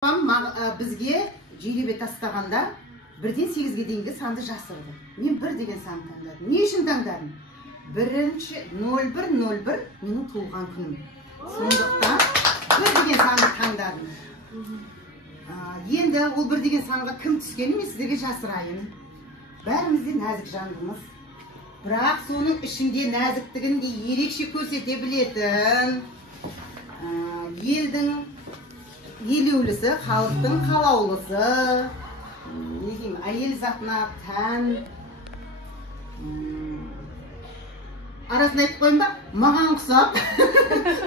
Бізге жүйелеп тастағанда 1-ден 8-ге дейінгі санды жасырды. Мен 1 деген санды таңдадым. Не үшін таңдадым? 0101 менің туылған күнім. Сондықтан 1 деген санды таңдадым. Енді ол 1 деген санға кім түскені мен сіздерге жасырайын. Бәрімізде нәзік жандымыз. Бірақ соның ішінде нәзіктігін де ерекше көрсете білетін елдің елеулісі, халықтың қалаулысы, әйел затына тән. Арасын айтып қойын ба? Маған ұқсап,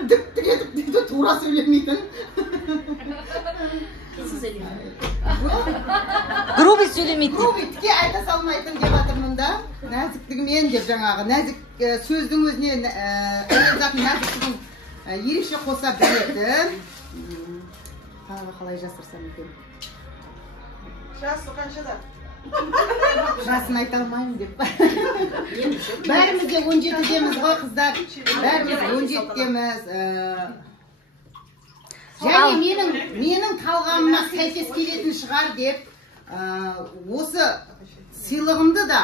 дүк тура сөйлемейтін. Грубый сөйлемейтін. Грубый, тіке айта салмайтын деп атырмын да. Нәзіктігімен деп жаңағы. Нәзік сөздің өзіне әйел затын нәзіктігін ерекше қоса білетін. Қалай жасырсам екен? Жасы қаншада? Жасын айта алмаймын деп. Бәрімізде 17-деміз ғой қыздар. Бәріміз 17-деміз. Және менің талғамыма сәйкес келетін шығар деп, осы сыйлығымды да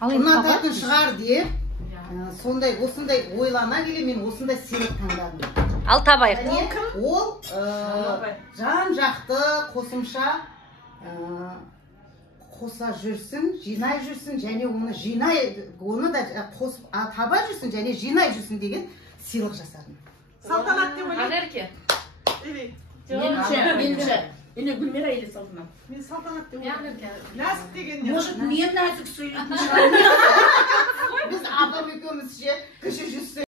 ұнататын шығар деп, осындай ойлана келе мен осындай сыйлық таңдадым. Ал табайық. Ол жан жақты қосымша қоса жүрсін, жинай жүрсін, және оны да таба жүрсін, және жинай жүрсін деген сыйлық жасадым. Салтанат деп ойлаймын. Анерке. Меніңше. Ene Gülmira ile Салтанат. Мен салтанат деп ойлаймын. Анерке. Нәзік деген не? Может, мен нәзік сөйлейтін шығармын. Біз апам екеуміз кіші жүзсіз